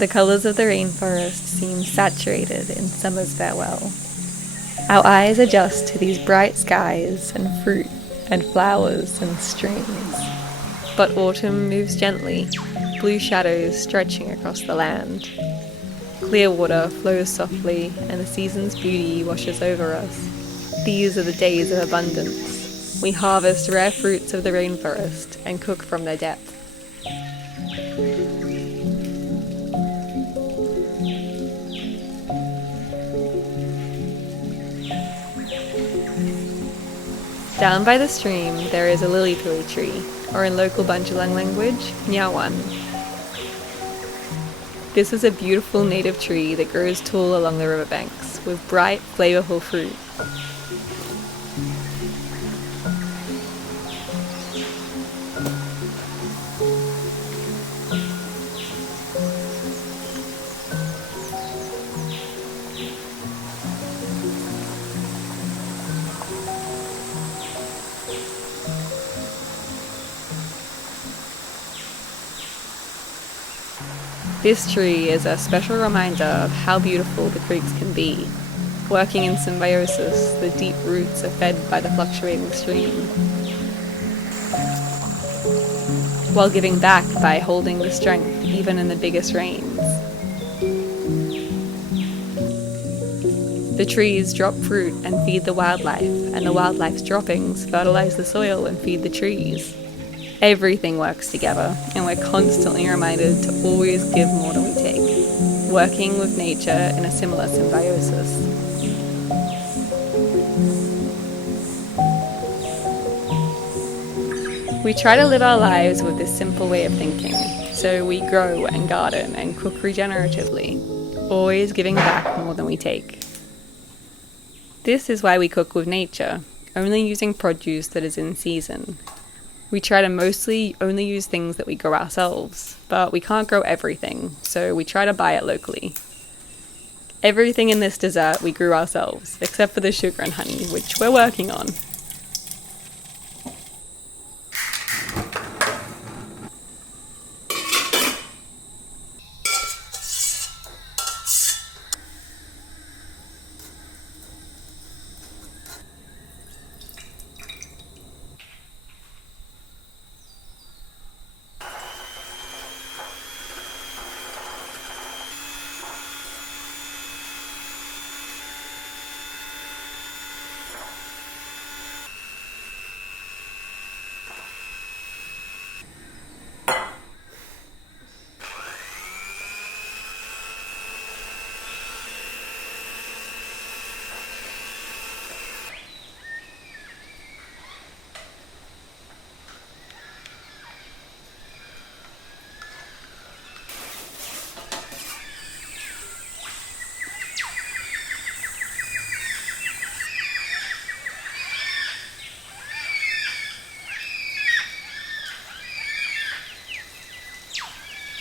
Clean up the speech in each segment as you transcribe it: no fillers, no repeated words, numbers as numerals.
The colours of the rainforest seem saturated in summer's farewell. Our eyes adjust to these bright skies and fruit and flowers and streams. But autumn moves gently, blue shadows stretching across the land. Clear water flows softly and the season's beauty washes over us. These are the days of abundance. We harvest rare fruits of the rainforest and cook from their depth. Down by the stream there is a lily-pilly tree, or in local Bundjalung language, nyawan. This is a beautiful native tree that grows tall along the riverbanks, with bright, flavourful fruit. This tree is a special reminder of how beautiful the creeks can be. Working in symbiosis, the deep roots are fed by the fluctuating stream, while giving back by holding the strength even in the biggest rains. The trees drop fruit and feed the wildlife, and the wildlife's droppings fertilize the soil and feed the trees. Everything works together, and we're constantly reminded to always give more than we take, working with nature in a similar symbiosis. We try to live our lives with this simple way of thinking, so we grow and garden and cook regeneratively, always giving back more than we take. This is why we cook with nature, only using produce that is in season. We try to mostly only use things that we grow ourselves, but we can't grow everything, so we try to buy it locally. Everything in this dessert we grew ourselves, except for the sugar and honey, which we're working on.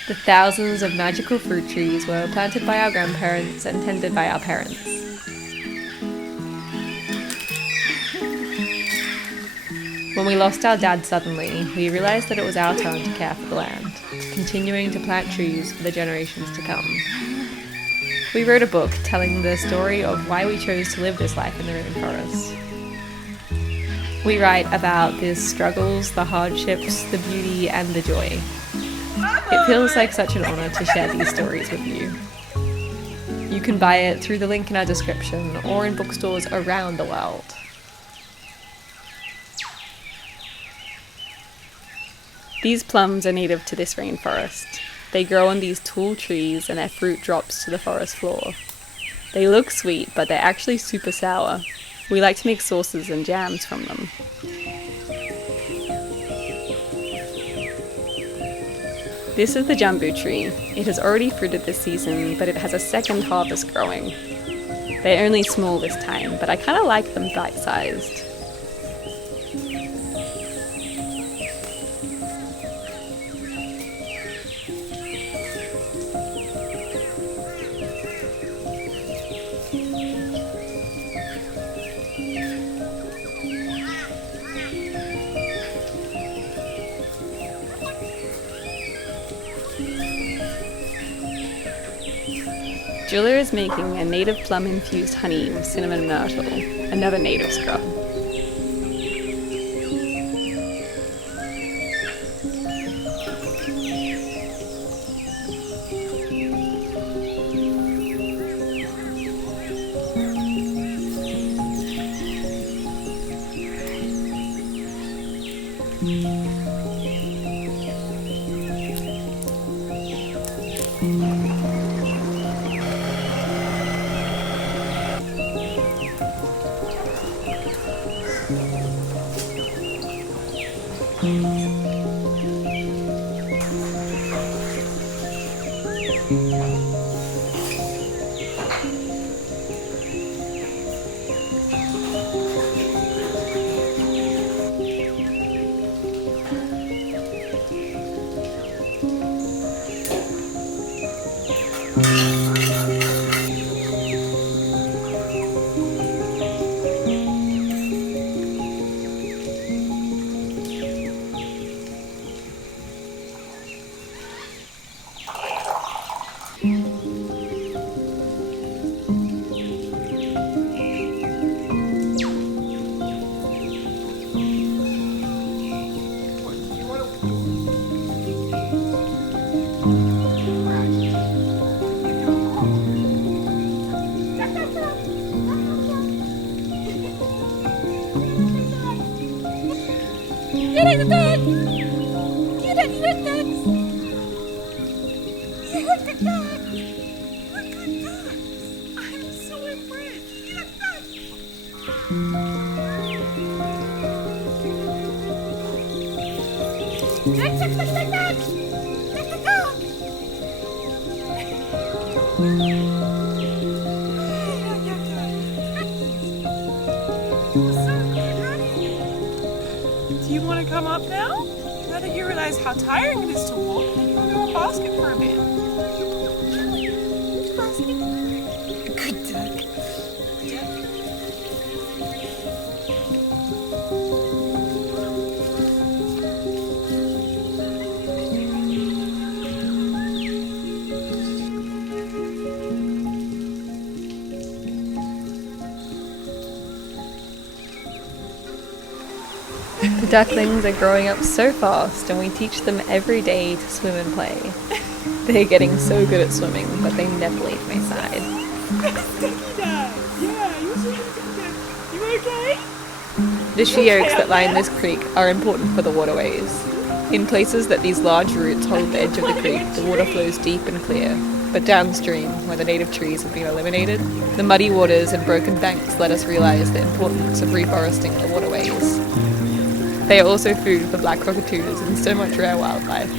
The thousands of magical fruit trees were planted by our grandparents and tended by our parents. When we lost our dad suddenly, we realised that it was our turn to care for the land, continuing to plant trees for the generations to come. We wrote a book telling the story of why we chose to live this life in the rainforest. We write about the struggles, the hardships, the beauty, and the joy. It feels like such an honour to share these stories with you. You can buy it through the link in our description or in bookstores around the world. These plums are native to this rainforest. They grow on these tall trees and their fruit drops to the forest floor. They look sweet, but they're actually super sour. We like to make sauces and jams from them. This is the jambu tree. It has already fruited this season, but it has a second harvest growing. They're only small this time, but I kind of like them bite-sized. Julia is making a native plum infused honey with cinnamon myrtle, another native scrub. Do you want to come up now? Now that you realize how tiring it is to walk, maybe we'll go on basket for a bit. Good duck. The ducklings are growing up so fast, and we teach them every day to swim and play. They're getting so good at swimming, but they never leave my side. Yeah, you're swimming good. You okay? The she oaks that line this creek are important for the waterways. In places that these large roots hold the edge of the creek, the water flows deep and clear. But downstream, where the native trees have been eliminated, the muddy waters and broken banks let us realize the importance of reforesting the waterways. They are also food for black cockatoos and so much rare wildlife.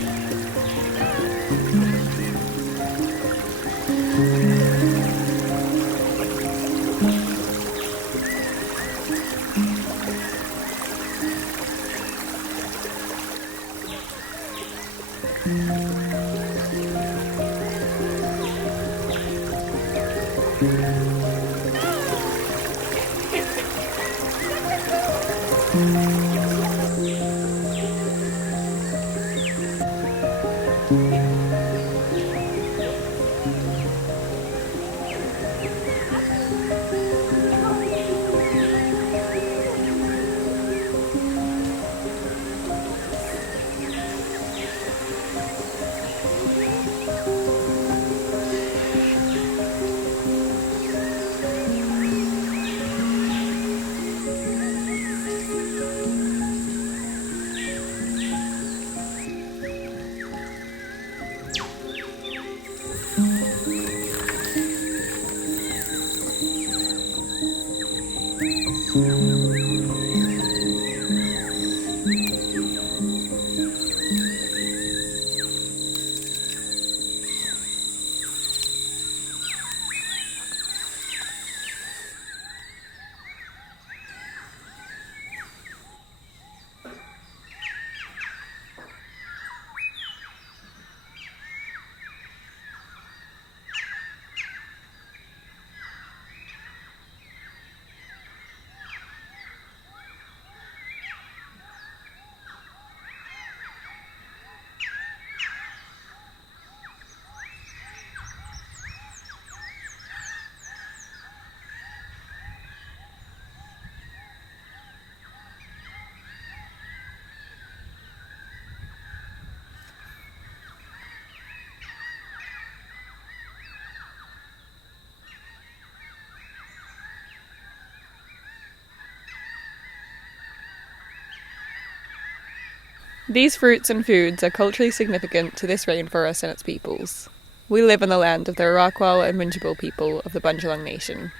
These fruits and foods are culturally significant to this rainforest and its peoples. We live on the land of the Arakwal and Minjungbal People of the Bundjalung Nation.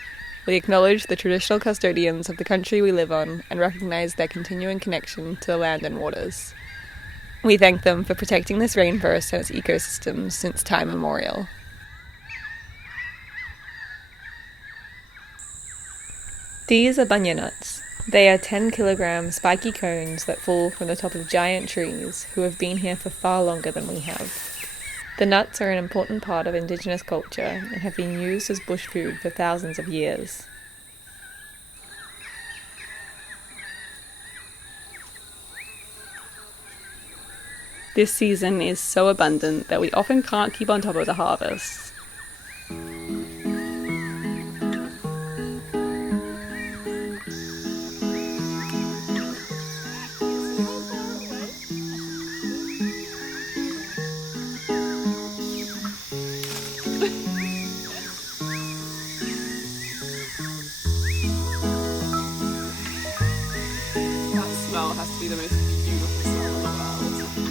We acknowledge the traditional custodians of the country we live on and recognise their continuing connection to the land and waters. We thank them for protecting this rainforest and its ecosystems since time immemorial. These are bunya nuts. They are 10-kilogram spiky cones that fall from the top of giant trees who have been here for far longer than we have. The nuts are an important part of indigenous culture and have been used as bush food for thousands of years. This season is so abundant that we often can't keep on top of the harvest. That smell has to be the most beautiful smell in the world.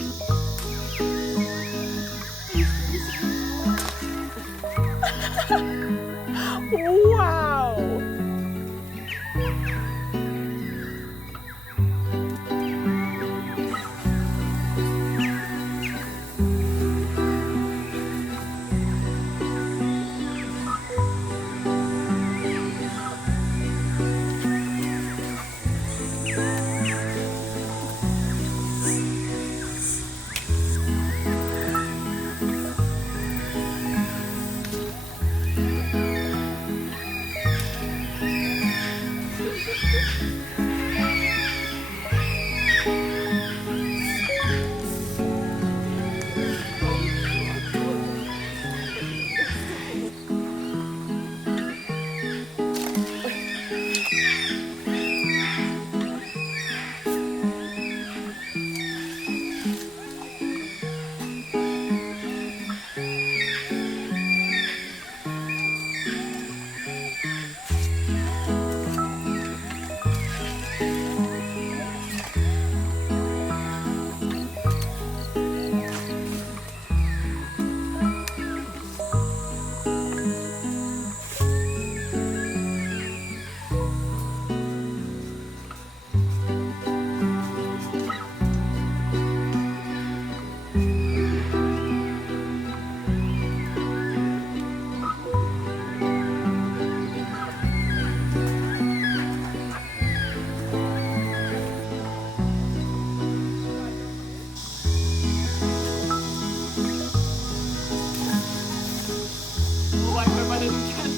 Wow! Oh, I hope I didn't get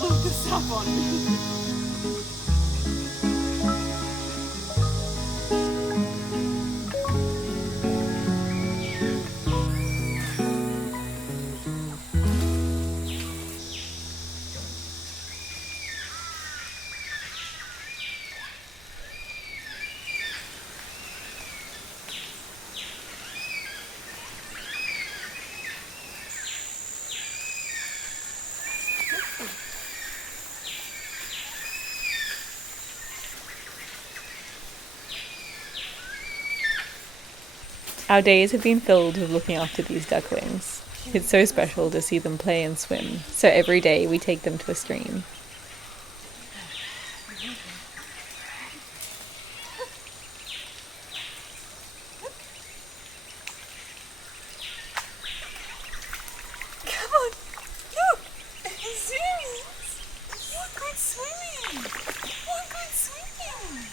load this up on me. Our days have been filled with looking after these ducklings. It's so special to see them play and swim, so every day we take them to a stream. Come on, look! Zoomies! What good swimming! What good swimming!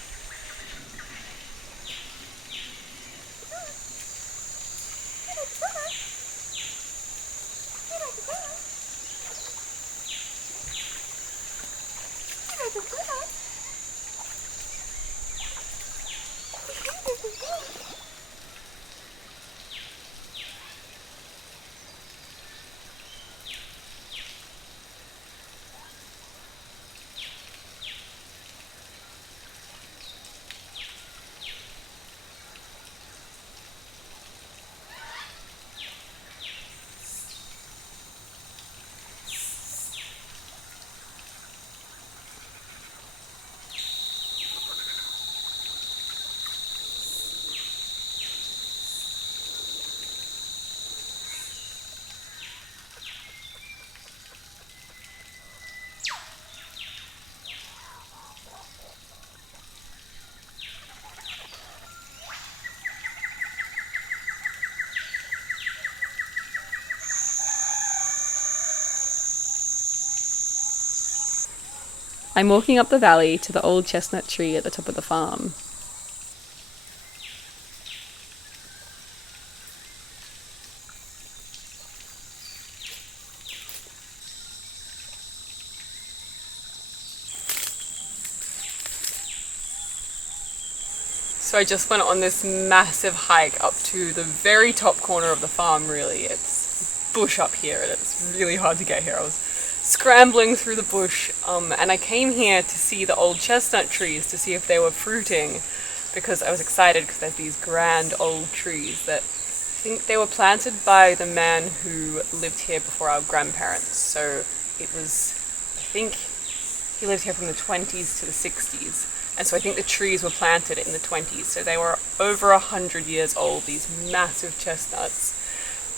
I'm walking up the valley to the old chestnut tree at the top of the farm. So I just went on this massive hike up to the very top corner of the farm, really. It's bush up here and it's really hard to get here. I was scrambling through the bush and I came here to see the old chestnut trees to see if they were fruiting, because I was excited because there's these grand old trees that I think they were planted by the man who lived here before our grandparents. So it was, I think he lived here from the 20s to the 60s. And so I think the trees were planted in the 20s, so they were over 100 years old, these massive chestnuts.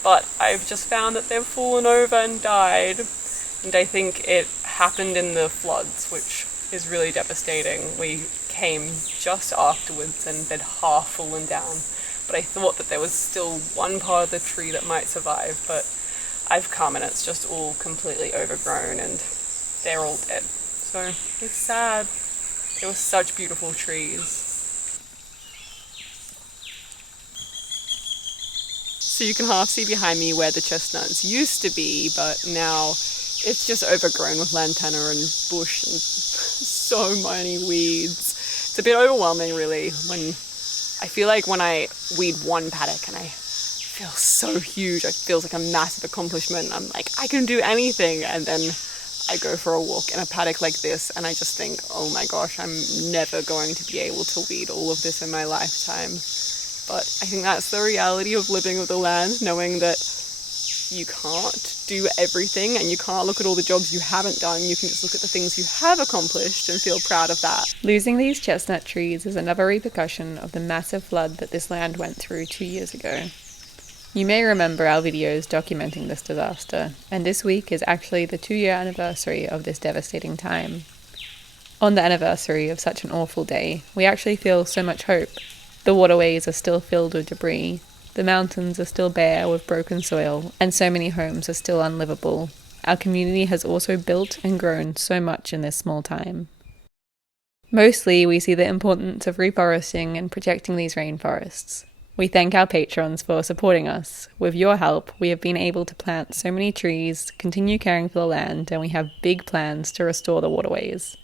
But I've just found that they've fallen over and died, and I think it happened in the floods, which is really devastating. We came just afterwards and they'd half fallen down, but I thought that there was still one part of the tree that might survive, but I've come and it's just all completely overgrown and they're all dead. So it's sad. They were such beautiful trees. So you can half see behind me where the chestnuts used to be, but now it's just overgrown with lantana and bush and so many weeds. It's a bit overwhelming, really, when I feel like when I weed one paddock and I feel so huge, it feels like a massive accomplishment. I'm like, I can do anything, and then I go for a walk in a paddock like this and I just think, oh my gosh, I'm never going to be able to weed all of this in my lifetime. But I think that's the reality of living with the land, knowing that you can't do everything and you can't look at all the jobs you haven't done. You can just look at the things you have accomplished and feel proud of that. Losing these chestnut trees is another repercussion of the massive flood that this land went through 2 years ago. You may remember our videos documenting this disaster, and this week is actually the 2-year anniversary of this devastating time. On the anniversary of such an awful day, we actually feel so much hope. The waterways are still filled with debris, the mountains are still bare with broken soil, and so many homes are still unlivable. Our community has also built and grown so much in this small time. Mostly, we see the importance of reforesting and protecting these rainforests. We thank our patrons for supporting us. With your help, we have been able to plant so many trees, continue caring for the land, and we have big plans to restore the waterways.